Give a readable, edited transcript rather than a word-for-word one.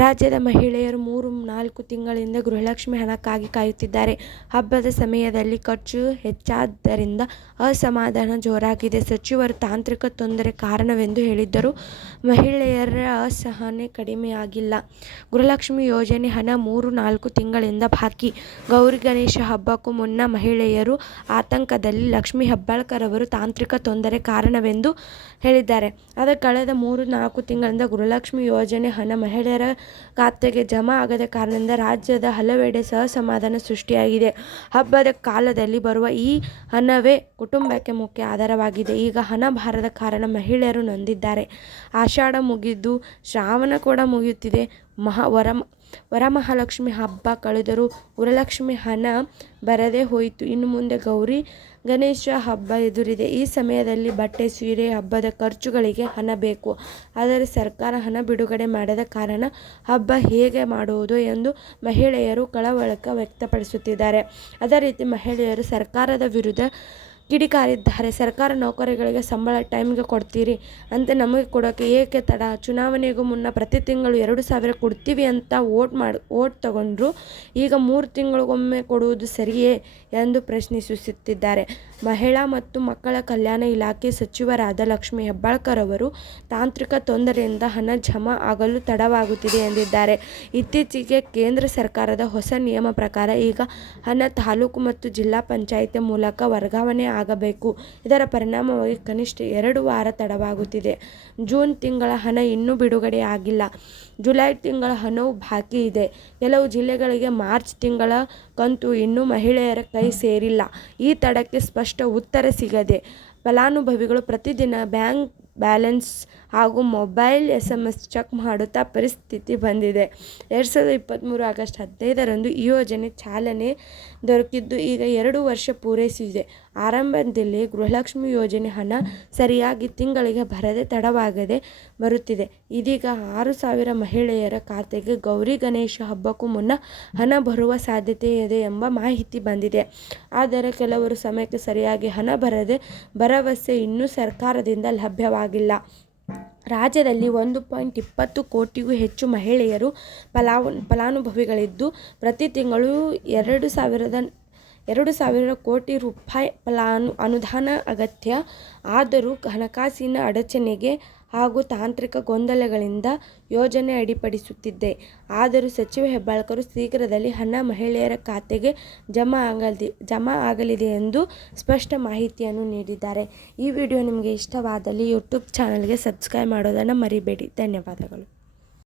ರಾಜ್ಯದ ಮಹಿಳೆಯರು 3-4 ತಿಂಗಳಿಂದ ಗೃಹಲಕ್ಷ್ಮಿ ಹಣಕ್ಕಾಗಿ ಕಾಯುತ್ತಿದ್ದಾರೆ. ಹಬ್ಬದ ಸಮಯದಲ್ಲಿ ಖರ್ಚು ಹೆಚ್ಚಾದ್ದರಿಂದ ಅಸಮಾಧಾನ ಜೋರಾಗಿದೆ. ಸಚಿವರು ತಾಂತ್ರಿಕ ತೊಂದರೆ ಕಾರಣವೆಂದು ಹೇಳಿದ್ದರೂ ಮಹಿಳೆಯರ ಅಸಹನೆ ಕಡಿಮೆಯಾಗಿಲ್ಲ. ಗೃಹಲಕ್ಷ್ಮಿ ಯೋಜನೆ ಹಣ 3-4 ತಿಂಗಳಿಂದ ಬಾಕಿ. ಗೌರಿ ಗಣೇಶ ಹಬ್ಬಕ್ಕೂ ಮುನ್ನ ಮಹಿಳೆಯರು ಆತಂಕದಲ್ಲಿ. ಲಕ್ಷ್ಮೀ ಹೆಬ್ಬಾಳ್ಕರ್ ಅವರು ತಾಂತ್ರಿಕ ತೊಂದರೆ ಕಾರಣವೆಂದು ಹೇಳಿದ್ದಾರೆ. ಆದರೆ ಕಳೆದ 3-4 ತಿಂಗಳಿಂದ ಗೃಹಲಕ್ಷ್ಮಿ ಯೋಜನೆ ಹಣ ಮಹಿಳೆಯರ ಖಾತೆಗೆ ಜಮಾ ಆಗದ ಕಾರಣದಿಂದ ರಾಜ್ಯದ ಹಲವೆಡೆ ಅಸಮಾಧಾನ ಸೃಷ್ಟಿಯಾಗಿದೆ. ಹಬ್ಬದ ಕಾಲದಲ್ಲಿ ಬರುವ ಈ ಹಣವೇ ಕುಟುಂಬಕ್ಕೆ ಮುಖ್ಯ ಆಧಾರವಾಗಿದೆ. ಈಗ ಹಣ ಬಾರದ ಕಾರಣ ಮಹಿಳೆಯರು ನೊಂದಿದ್ದಾರೆ. ಆಷಾಢ ಮುಗಿದು ಶ್ರಾವಣ ಕೂಡ ಮುಗಿಯುತ್ತಿದೆ. ವರಮಹಾಲಕ್ಷ್ಮಿ ಹಬ್ಬ ಕಳೆದರೂ ಗೃಹಲಕ್ಷ್ಮಿ ಹಣ ಬರದೇ ಹೋಯಿತು. ಇನ್ನು ಮುಂದೆ ಗೌರಿ ಗಣೇಶ ಹಬ್ಬ ಎದುರಿದೆ. ಈ ಸಮಯದಲ್ಲಿ ಬಟ್ಟೆ, ಸೀರೆ, ಹಬ್ಬದ ಖರ್ಚುಗಳಿಗೆ ಹಣ ಬೇಕು. ಆದರೆ ಸರ್ಕಾರ ಹಣ ಬಿಡುಗಡೆ ಮಾಡದ ಕಾರಣ ಹಬ್ಬ ಹೇಗೆ ಮಾಡುವುದು ಎಂದು ಮಹಿಳೆಯರು ಕಳವಳ ವ್ಯಕ್ತಪಡಿಸುತ್ತಿದ್ದಾರೆ. ಅದೇ ರೀತಿ ಮಹಿಳೆಯರು ಸರ್ಕಾರದ ವಿರುದ್ಧ ಕಿಡಿಕಾರಿದ್ದಾರೆ. ಸರ್ಕಾರ ನೌಕರಿಗಳಿಗೆ ಸಂಬಳ ಟೈಮ್ಗೆ ಕೊಡ್ತೀರಿ ಅಂತ ನಮಗೆ ಕೊಡೋಕೆ ಏಕೆ ತಡ? ಚುನಾವಣೆಗೂ ಮುನ್ನ ಪ್ರತಿ ತಿಂಗಳು 2,000 ಕೊಡ್ತೀವಿ ಅಂತ ಓಟ್ ತಗೊಂಡ್ರು. ಈಗ 3 ತಿಂಗಳಿಗೊಮ್ಮೆ ಕೊಡುವುದು ಸರಿಯೇ ಎಂದು ಪ್ರಶ್ನಿಸುತ್ತಿದ್ದಾರೆ. ಮಹಿಳಾ ಮತ್ತು ಮಕ್ಕಳ ಕಲ್ಯಾಣ ಇಲಾಖೆ ಸಚಿವರಾದ ಲಕ್ಷ್ಮೀ ಹೆಬ್ಬಾಳ್ಕರ್ ಅವರು ತಾಂತ್ರಿಕ ತೊಂದರೆಯಿಂದ ಹಣ ಜಮಾ ಆಗಲು ತಡವಾಗುತ್ತಿದೆ ಎಂದಿದ್ದಾರೆ. ಇತ್ತೀಚೆಗೆ ಕೇಂದ್ರ ಸರ್ಕಾರದ ಹೊಸ ನಿಯಮ ಪ್ರಕಾರ ಈಗ ಹಣ ತಾಲೂಕು ಮತ್ತು ಜಿಲ್ಲಾ ಪಂಚಾಯಿತಿ ಮೂಲಕ ವರ್ಗಾವಣೆ ಆಗಬೇಕು. ಇದರ ಪರಿಣಾಮವಾಗಿ ಕನಿಷ್ಠ 2 ವಾರ ತಡವಾಗುತ್ತಿದೆ. ಜೂನ್ ತಿಂಗಳ ಹಣ ಇನ್ನೂ ಬಿಡುಗಡೆ ಆಗಿಲ್ಲ. ಜುಲೈ ತಿಂಗಳ ಹಣವೂ ಬಾಕಿ ಇದೆ. ಕೆಲವು ಜಿಲ್ಲೆಗಳಿಗೆ ಮಾರ್ಚ್ ತಿಂಗಳ ಕಂತು ಇನ್ನೂ ಮಹಿಳೆಯರ ಕೈ ಸೇರಿಲ್ಲ. ಈ ತಡಕ್ಕೆ ಸ್ಪಷ್ಟ ಉತ್ತರ ಸಿಗದೆ ಫಲಾನುಭವಿಗಳು ಪ್ರತಿದಿನ ಬ್ಯಾಂಕ್ ಬ್ಯಾಲೆನ್ಸ್ ಹಾಗೂ ಮೊಬೈಲ್ SMS ಚೆಕ್ ಮಾಡುತ್ತಾ ಪರಿಸ್ಥಿತಿ ಬಂದಿದೆ. 2023 ಆಗಸ್ಟ್ 15ರಂದು ಈ ಯೋಜನೆ ಚಾಲನೆ ದೊರಕಿದ್ದು ಈಗ 2 ವರ್ಷ ಪೂರೈಸಿದೆ. ಆರಂಭದಲ್ಲಿ ಗೃಹಲಕ್ಷ್ಮಿ ಯೋಜನೆ ಹಣ ಸರಿಯಾಗಿ ತಿಂಗಳಿಗೆ ಬರದೆ ತಡವಾಗದೆ ಬರುತ್ತಿದೆ. ಇದೀಗ 6,000 ಮಹಿಳೆಯರ ಖಾತೆಗೆ ಗೌರಿ ಗಣೇಶ ಹಬ್ಬಕ್ಕೂ ಮುನ್ನ ಹಣ ಬರುವ ಸಾಧ್ಯತೆ ಇದೆ ಎಂಬ ಮಾಹಿತಿ ಬಂದಿದೆ. ಆದರೆ ಕೆಲವರು ಸಮಯಕ್ಕೆ ಸರಿಯಾಗಿ ಹಣ ಬರದೆ ಭರವಸೆ ಇನ್ನೂ ಸರ್ಕಾರದಿಂದ ಲಭ್ಯವಾಗಿಲ್ಲ. ರಾಜ್ಯದಲ್ಲಿ 1.20 ಕೋಟಿಗೂ ಹೆಚ್ಚು ಮಹಿಳೆಯರು ಫಲಾನುಭವಿಗಳಿದ್ದು ಪ್ರತಿ ತಿಂಗಳು 2,000 ಕೋಟಿ ರೂಪಾಯಿ ಅನುದಾನ ಅಗತ್ಯ. ಆದರೂ ಹಣಕಾಸಿನ ಅಡಚಣೆಗೆ ಹಾಗೂ ತಾಂತ್ರಿಕ ಗೊಂದಲಗಳಿಂದ ಯೋಜನೆ ಅಡ್ಡಿಪಡಿಸುತ್ತಿದೆ. ಆದರೂ ಸಚಿವ ಹೆಬ್ಬಾಳ್ಕರ್ ಶೀಘ್ರದಲ್ಲಿ ಹಣ ಮಹಿಳೆಯರ ಖಾತೆಗೆ ಜಮಾ ಆಗಲಿದೆ ಎಂದು ಸ್ಪಷ್ಟ ಮಾಹಿತಿಯನ್ನು ನೀಡಿದ್ದಾರೆ. ಈ ವಿಡಿಯೋ ನಿಮಗೆ ಇಷ್ಟವಾದಲ್ಲಿ ಯೂಟ್ಯೂಬ್ ಚಾನಲ್ಗೆ ಸಬ್ಸ್ಕ್ರೈಬ್ ಮಾಡೋದನ್ನು ಮರಿಬೇಡಿ. ಧನ್ಯವಾದಗಳು.